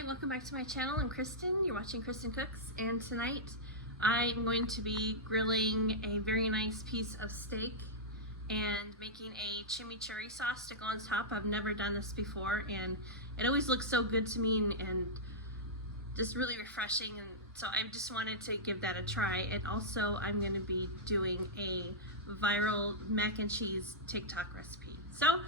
Hi, welcome back to my channel. I'm Kristen. You're watching Kristen Cooks, and tonight I'm going to be grilling a very nice piece of steak and making a chimichurri sauce to go on top. I've never done this before, and it always looks so good to me and just really refreshing, and so I just wanted to give that a try. And also I'm going to be doing a viral mac and cheese TikTok recipe. So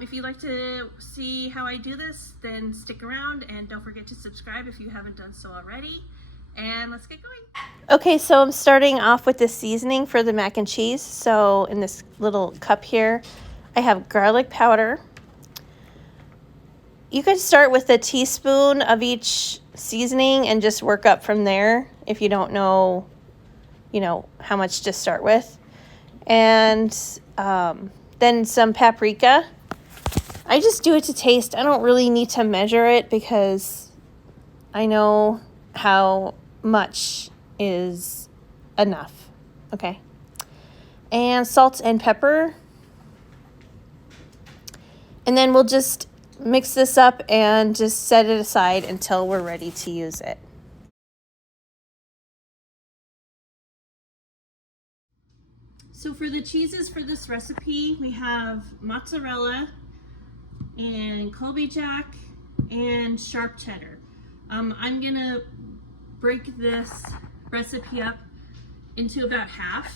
if you'd like to see how I do this, then stick around and don't forget to subscribe if you haven't done so already. And let's get going. Okay, so I'm starting off with the seasoning for the mac and cheese. So in this little cup here, I have garlic powder. You could start with a teaspoon of each seasoning and just work up from there if you don't know, how much to start with. And then some paprika. I just do it to taste. I don't really need to measure it because I know how much is enough. Okay. And salt and pepper. And then we'll just mix this up and just set it aside until we're ready to use it. So for the cheeses for this recipe, we have mozzarella and Colby Jack and sharp cheddar. I'm gonna break this recipe up into about half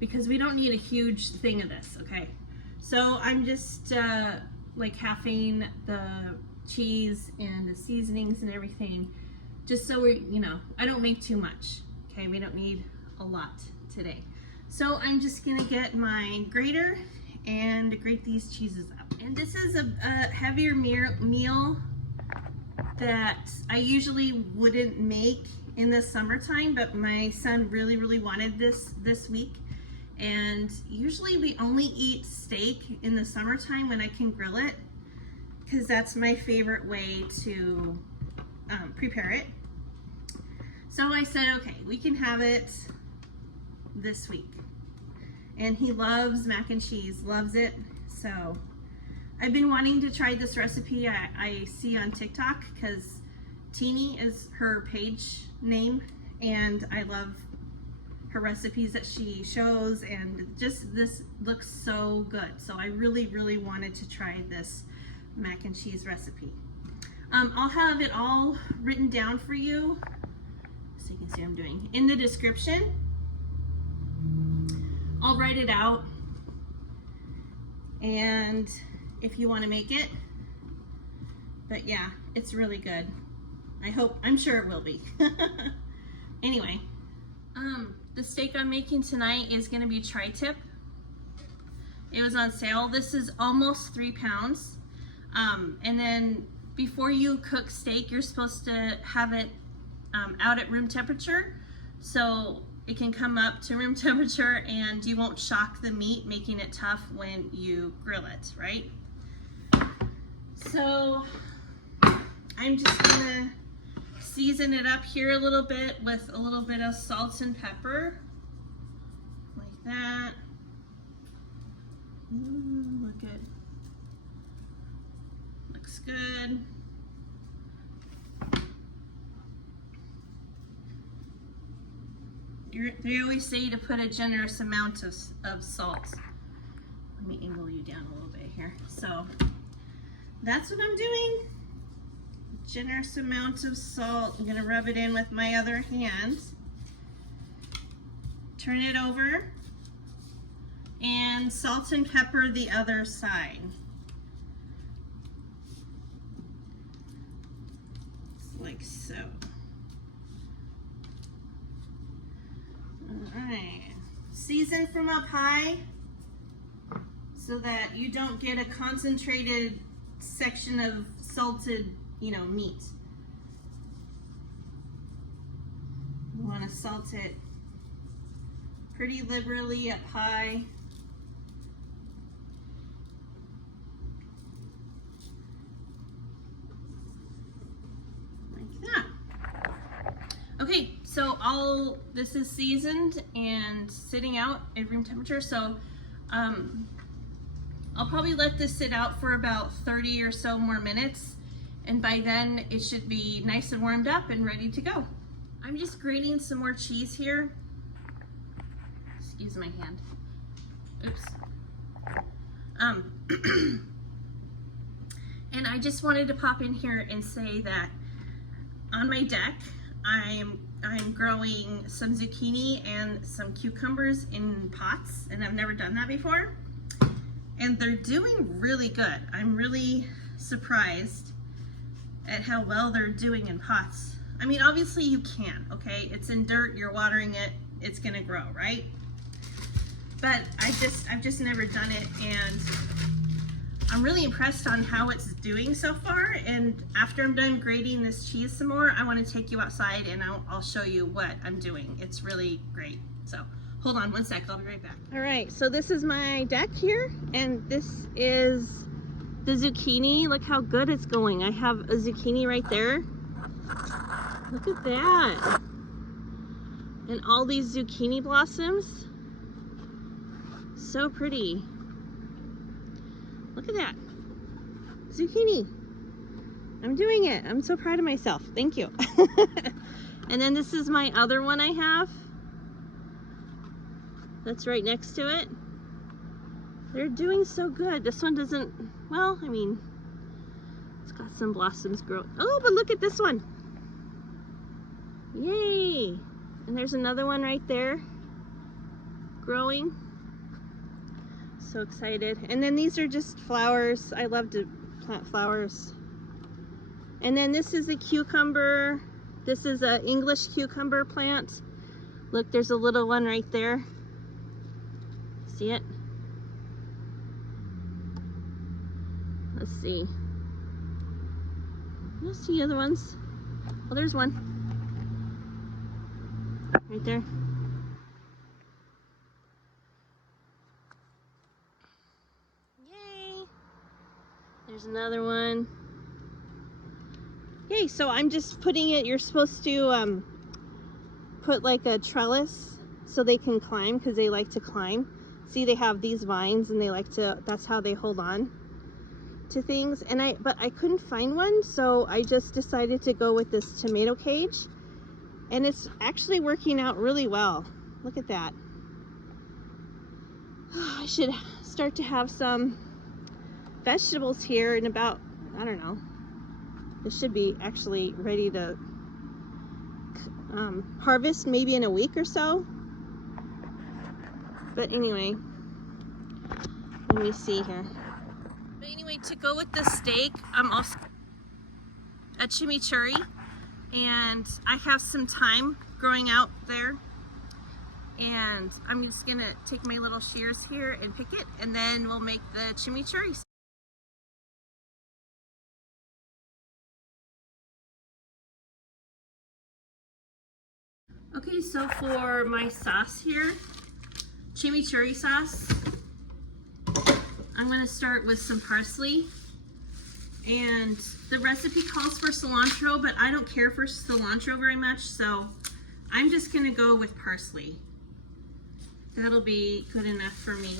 because we don't need a huge thing of this, okay? So I'm just like halving the cheese and the seasonings and everything, just so we, I don't make too much, okay? We don't need a lot today. So I'm just gonna get my grater and grate these cheeses up. And this is a heavier meal that I usually wouldn't make in the summertime, but my son really wanted this week. And usually we only eat steak in the summertime when I can grill it, because that's my favorite way to prepare it. So I said, okay, we can have it this week. And he loves mac and cheese, loves it. So I've been wanting to try this recipe I see on TikTok, because Teeny is her page name, and I love her recipes that she shows, and just this looks so good. So I really wanted to try this mac and cheese recipe. I'll have it all written down for you so you can see what I'm doing in the description. I'll write it out, and if you want to make it, but yeah, it's really good. I'm sure it will be. Anyway, the steak I'm making tonight is going to be tri-tip. It was on sale. This is almost 3 pounds. And then before you cook steak, you're supposed to have it out at room temperature, so it can come up to room temperature and you won't shock the meat, making it tough when you grill it, right? So I'm just gonna season it up here a little bit with a little bit of salt and pepper, like that. Look at, looks good. They always say to put a generous amount of salt. Let me angle you down a little bit here. So that's what I'm doing. Generous amount of salt. I'm gonna rub it in with my other hand. Turn it over and salt and pepper the other side. Like so. Alright, season from up high so that you don't get a concentrated section of salted, meat. You want to salt it pretty liberally up high. Like that. Okay, so this is seasoned and sitting out at room temperature, so I'll probably let this sit out for about 30 or so more minutes, and by then it should be nice and warmed up and ready to go. I'm just grating some more cheese here. Excuse my hand. Oops. And I just wanted to pop in here and say that on my deck, I'm growing some zucchini and some cucumbers in pots, and I've never done that before. And they're doing really good. I'm really surprised at how well they're doing in pots. I mean, obviously you can, okay? It's in dirt, you're watering it, it's gonna grow, right? But I've just never done it, and I'm really impressed on how it's doing so far. And after I'm done grating this cheese some more, I want to take you outside and I'll show you what I'm doing. It's really great. So hold on one sec, I'll be right back. All right, so this is my deck here, and this is the zucchini. Look how good it's going. I have a zucchini right there. Look at that. And all these zucchini blossoms. So pretty. Look at that. Zucchini. I'm doing it. I'm so proud of myself. Thank you. And then this is my other one I have. That's right next to it. They're doing so good. This one doesn't, well, I mean, it's got some blossoms growing. Oh, but look at this one. Yay. And there's another one right there growing. So excited. And then these are just flowers. I love to plant flowers. And then this is a cucumber. This is an English cucumber plant. Look, there's a little one right there. See it? Let's see. Let's see the other ones. Oh, there's one. Right there. Yay! There's another one. Yay, so I'm just putting it, you're supposed to put like a trellis so they can climb, because they like to climb. See, they have these vines and they like to, that's how they hold on to things. And but I couldn't find one, so I just decided to go with this tomato cage. And it's actually working out really well. Look at that. I should start to have some vegetables here in about, I don't know, it should be actually ready to harvest maybe in a week or so. But anyway, let me see here. But anyway, to go with the steak, I'm also a chimichurri, and I have some thyme growing out there, and I'm just gonna take my little shears here and pick it, and then we'll make the chimichurri. Okay, so for my sauce here, chimichurri sauce, I'm going to start with some parsley. And the recipe calls for cilantro, but I don't care for cilantro very much, so I'm just going to go with parsley. That'll be good enough for me.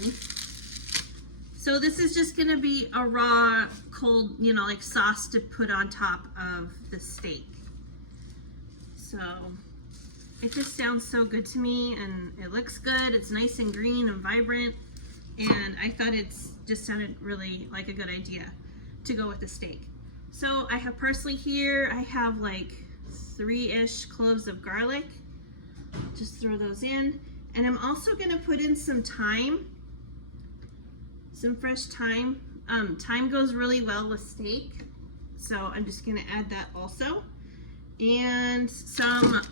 So this is just going to be a raw, cold, you know, like sauce to put on top of the steak. So it just sounds so good to me, and it looks good. It's nice and green and vibrant, and I thought it just sounded really like a good idea to go with the steak. So I have parsley here. I have like 3-ish cloves of garlic. Just throw those in. And I'm also gonna put in some thyme, some fresh thyme. Thyme goes really well with steak, so I'm just gonna add that also. And some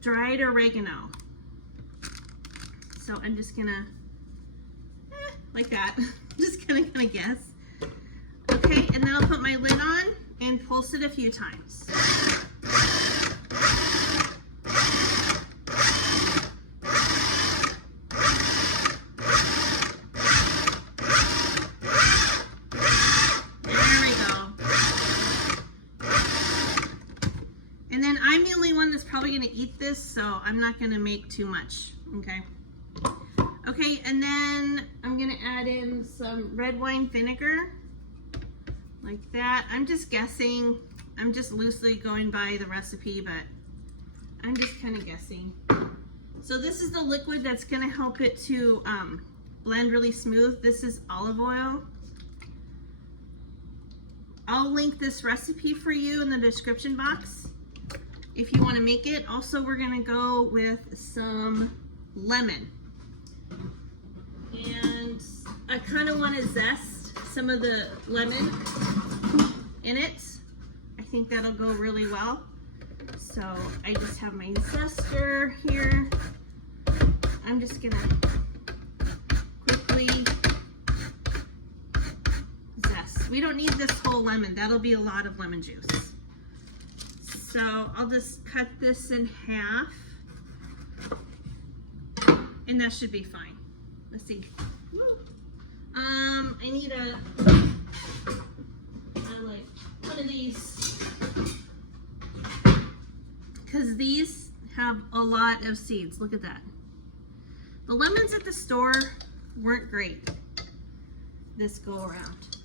dried oregano. So I'm just gonna, like that, just gonna guess. Okay, and then I'll put my lid on and pulse it a few times. There we go. And then I'm the only one that's probably gonna eat this, so I'm not gonna make too much, okay? Okay, and then I'm gonna add in some red wine vinegar, like that. I'm just guessing. I'm just loosely going by the recipe, but I'm just kind of guessing. So this is the liquid that's going to help it to blend really smooth. This is olive oil. I'll link this recipe for you in the description box if you want to make it. Also, we're going to go with some lemon. And I kind of want to zest some of the lemon in it. I think that'll go really well. So I just have my zester here. I'm just gonna quickly zest. We don't need this whole lemon. That'll be a lot of lemon juice. So I'll just cut this in half, and that should be fine. Let's see. I need like one of these, because these have a lot of seeds. Look at that. The lemons at the store weren't great this go around.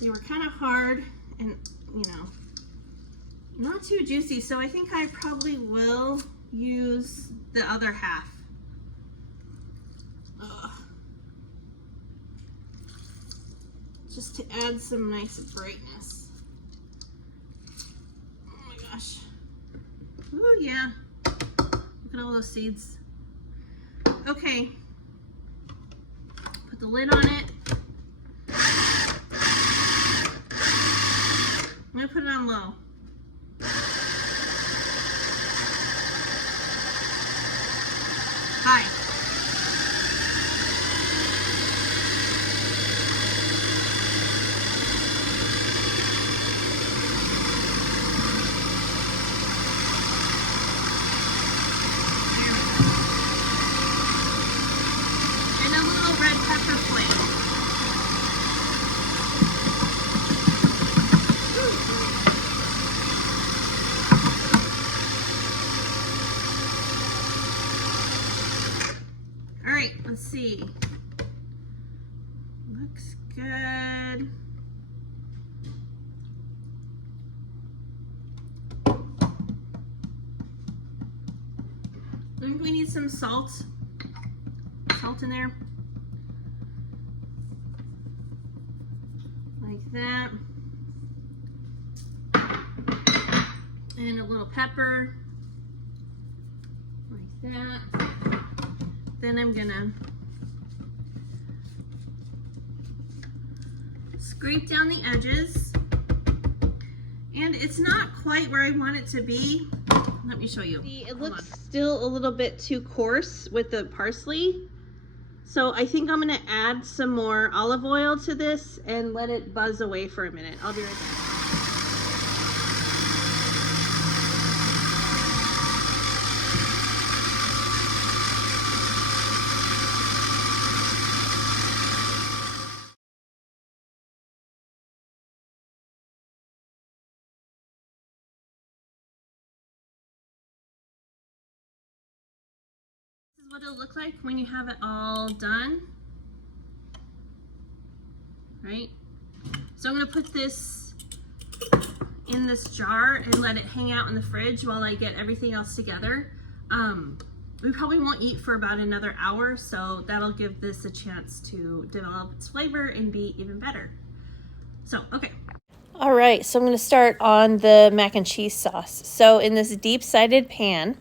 They were kind of hard and, you know, not too juicy. So I think I probably will use the other half. Just to add some nice brightness. Oh my gosh. Ooh, yeah. Look at all those seeds. Okay. Put the lid on it. I'm gonna put it on low. Hi. Let's see. Looks good. I think we need some salt. Salt in there. Like that. And a little pepper. Like that. Then I'm gonna scrape down the edges. And it's not quite where I want it to be. Let me show you. It looks still a little bit too coarse with the parsley. So I think I'm gonna add some more olive oil to this and let it buzz away for a minute. I'll be right back. What it'll look like when you have it all done, right? So I'm gonna put this in this jar and let it hang out in the fridge while I get everything else together. We probably won't eat for about another hour, so that'll give this a chance to develop its flavor and be even better. So, okay. All right, so I'm gonna start on the mac and cheese sauce. So in this deep-sided pan,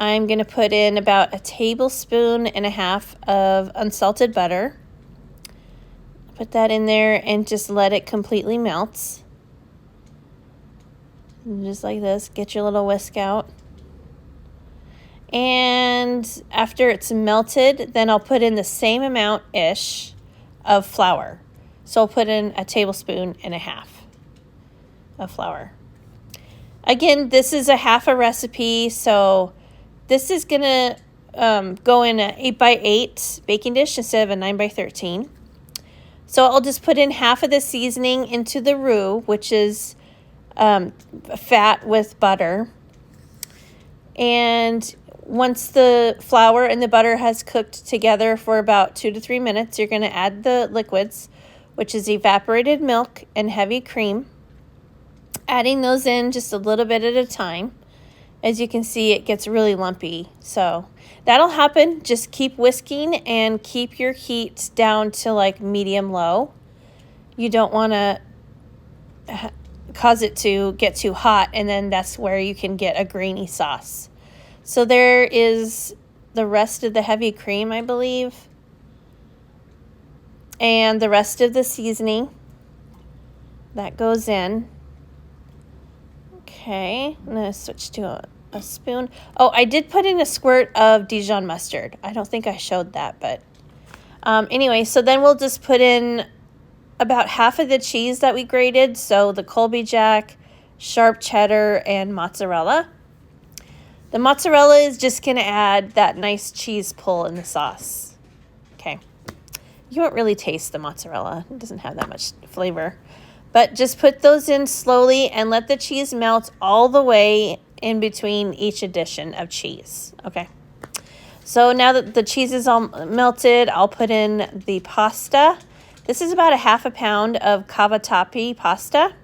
I'm going to put in about 1.5 tablespoons of unsalted butter. Put that in there and just let it completely melt. And just like this, get your little whisk out. And after it's melted, then I'll put in the same amount-ish of flour. So I'll put in 1.5 tablespoons of flour. Again, this is a half a recipe, so this is gonna go in an 8x8 baking dish instead of a 9x13. So I'll just put in half of the seasoning into the roux, which is fat with butter. And once the flour and the butter has cooked together for about 2 to 3 minutes, you're gonna add the liquids, which is evaporated milk and heavy cream. Adding those in just a little bit at a time. As you can see, it gets really lumpy. So that'll happen. Just keep whisking and keep your heat down to like medium low. You don't want to cause it to get too hot, and then that's where you can get a grainy sauce. So there is the rest of the heavy cream, I believe, and the rest of the seasoning that goes in. Okay, I'm going to switch to a spoon. Oh, I did put in a squirt of Dijon mustard. I don't think I showed that, but anyway, so then we'll just put in about half of the cheese that we grated. So the Colby Jack, sharp cheddar, and mozzarella. The mozzarella is just going to add that nice cheese pull in the sauce. Okay. You won't really taste the mozzarella. It doesn't have that much flavor. But just put those in slowly and let the cheese melt all the way in between each addition of cheese. Okay. So now that the cheese is all melted, I'll put in the pasta. This is about a half a pound of Cavatappi pasta.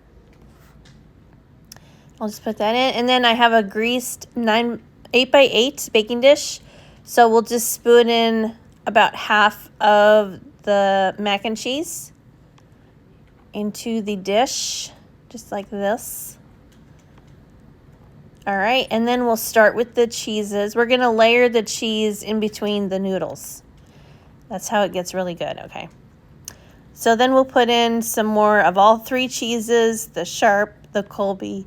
I'll just put that in. And then I have a greased 8x8 baking dish. So we'll just spoon in about half of the mac and cheese into the dish, just like this. All right, and then we'll start with the cheeses. We're gonna layer the cheese in between the noodles. That's how it gets really good, okay. So then we'll put in some more of all three cheeses, the sharp, the Colby,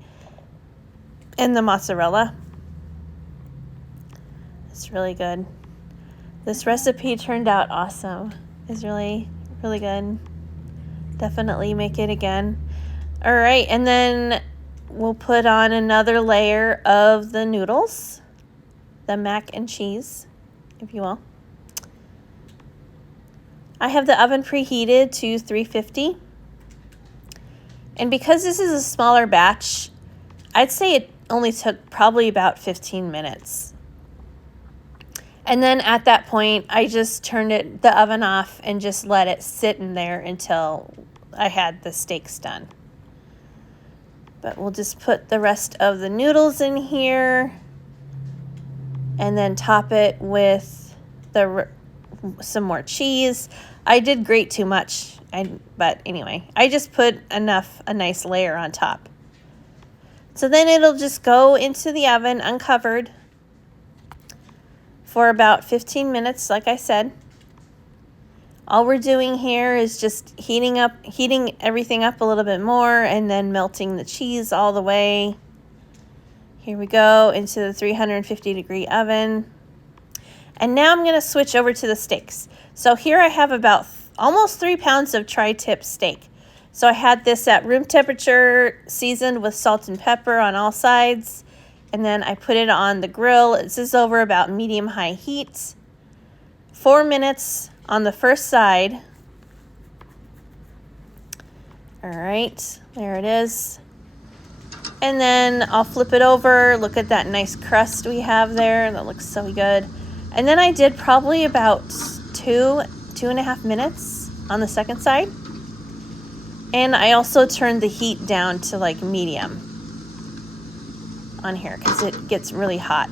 and the mozzarella. It's really good. This recipe turned out awesome. It's really, really good. Definitely make it again. All right, and then we'll put on another layer of the noodles, the mac and cheese, if you will. I have the oven preheated to 350. And because this is a smaller batch, I'd say it only took probably about 15 minutes. And then at that point, I just turned the oven off and just let it sit in there until I had the steaks done. But we'll just put the rest of the noodles in here and then top it with some more cheese. I did grate too much, but anyway, I just put a nice layer on top. So then it'll just go into the oven uncovered for about 15 minutes, like I said. All we're doing here is just heating everything up a little bit more and then melting the cheese all the way. Here we go into the 350-degree oven. And now I'm going to switch over to the steaks. So here I have about almost 3 pounds of tri-tip steak. So I had this at room temperature, seasoned with salt and pepper on all sides. And then I put it on the grill. This is over about medium-high heat. 4 minutes on the first side. All right, there it is. And then I'll flip it over. Look at that nice crust we have there. That looks so good. And then I did probably about 2.5 minutes on the second side. And I also turned the heat down to like medium on here because it gets really hot.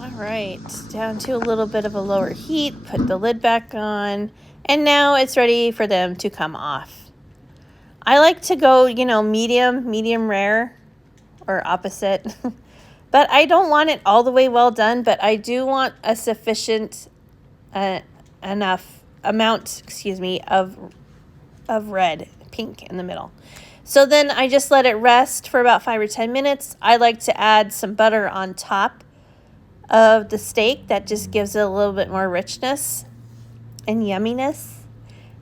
All right, down to a little bit of a lower heat, put the lid back on, and now it's ready for them to come off. I like to go, medium rare or opposite, but I don't want it all the way well done, but I do want a sufficient enough amount, of red, pink in the middle. So then I just let it rest for about 5 or 10 minutes. I like to add some butter on top of the steak. That just gives it a little bit more richness and yumminess.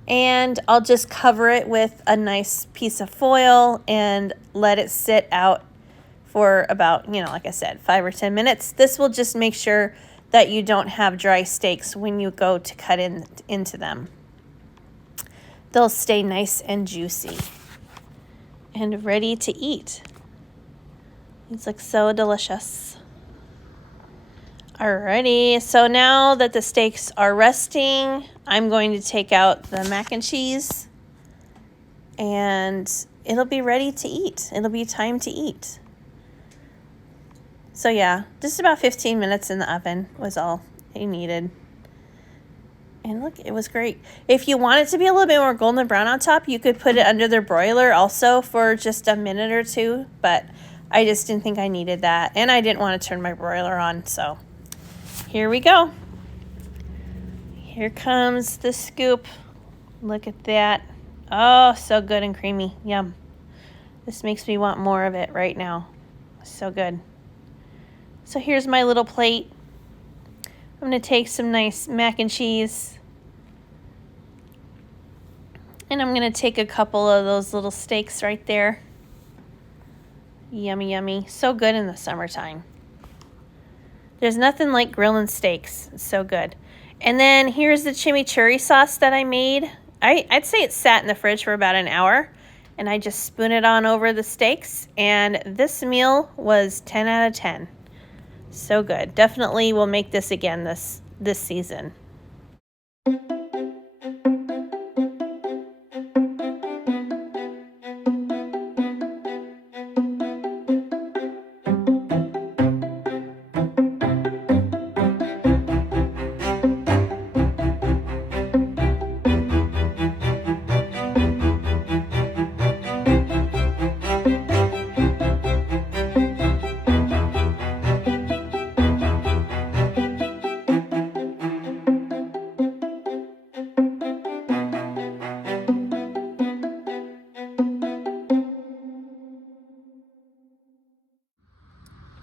And I'll just cover it with a nice piece of foil and let it sit out for about, like I said, 5 or 10 minutes. This will just make sure that you don't have dry steaks when you go to cut into them. They'll stay nice and juicy and ready to eat. These look so delicious. Alrighty, so now that the steaks are resting, I'm going to take out the mac and cheese and it'll be ready to eat. It'll be time to eat. So yeah, just about 15 minutes in the oven was all I needed. And look, it was great. If you want it to be a little bit more golden brown on top, you could put it under the broiler also for just a minute or two, but I just didn't think I needed that. And I didn't want to turn my broiler on, so here we go. Here comes the scoop. Look at that. Oh, so good and creamy. Yum. This makes me want more of it right now. So good. So here's my little plate. I'm going to take some nice mac and cheese. And I'm going to take a couple of those little steaks right there. Yummy, yummy. So good in the summertime. There's nothing like grilling steaks. It's so good. And then here's the chimichurri sauce that I made. I'd say it sat in the fridge for about an hour. And I just spoon it on over the steaks. And this meal was 10 out of 10. So good. Definitely will make this again this season.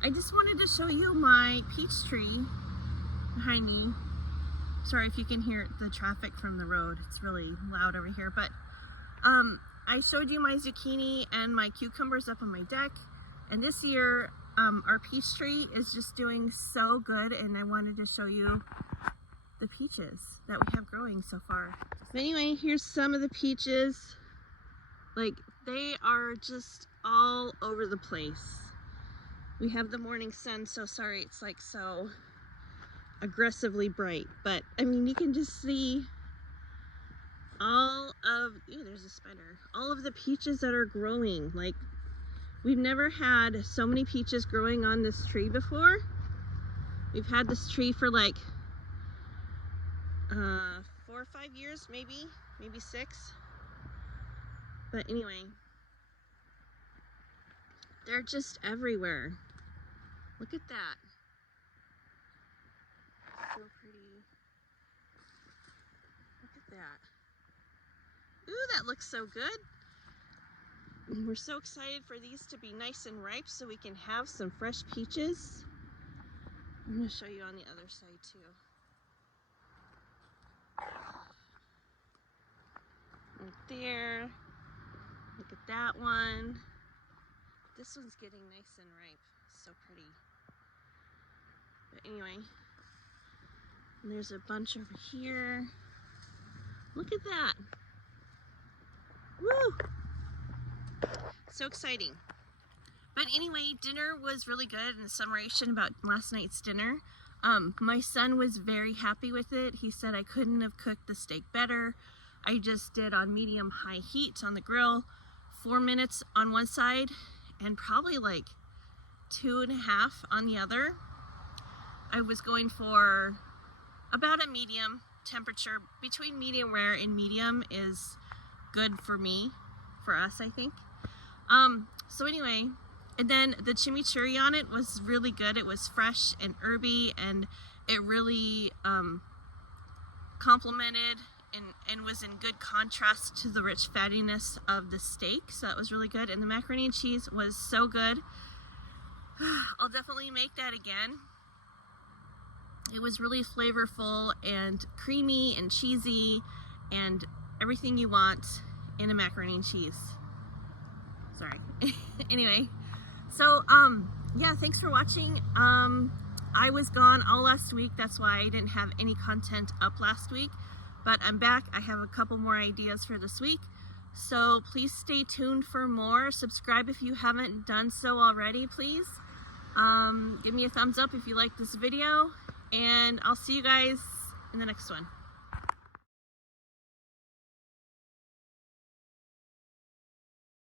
I just wanted to show you my peach tree behind me. Sorry if you can hear the traffic from the road. It's really loud over here. But I showed you my zucchini and my cucumbers up on my deck. And this year, our peach tree is just doing so good. And I wanted to show you the peaches that we have growing so far. So anyway, here's some of the peaches. Like, they are just all over the place. We have the morning sun, so sorry it's like so aggressively bright, but I mean, you can just see all of, ooh, there's a spider, all of the peaches that are growing. Like, we've never had so many peaches growing on this tree before. We've had this tree for like 4 or 5 years, maybe 6. But anyway, they're just everywhere. Look at that. So pretty. Look at that. Ooh, that looks so good. We're so excited for these to be nice and ripe so we can have some fresh peaches. I'm going to show you on the other side too. Right there. Look at that one. This one's getting nice and ripe. So pretty. But anyway, there's a bunch over here. Look at that. Woo! So exciting. But anyway, dinner was really good, and the summation about last night's dinner. My son was very happy with it. He said I couldn't have cooked the steak better. I just did on medium-high heat on the grill, 4 minutes on one side, and probably like 2.5 on the other. I was going for about a medium temperature. Between medium rare and medium is good for me, for us, I think. So anyway, and then the chimichurri on it was really good. It was fresh and herby, and it really complemented and was in good contrast to the rich fattiness of the steak. So that was really good. And the macaroni and cheese was so good. I'll definitely make that again. It was really flavorful and creamy and cheesy and everything you want in a macaroni and cheese. Sorry. Anyway, so yeah, thanks for watching. I was gone all last week. That's why I didn't have any content up last week, but I'm back. I have a couple more ideas for this week. So please stay tuned for more. Subscribe if you haven't done so already, please. Give me a thumbs up if you like this video, and I'll see you guys in the next one.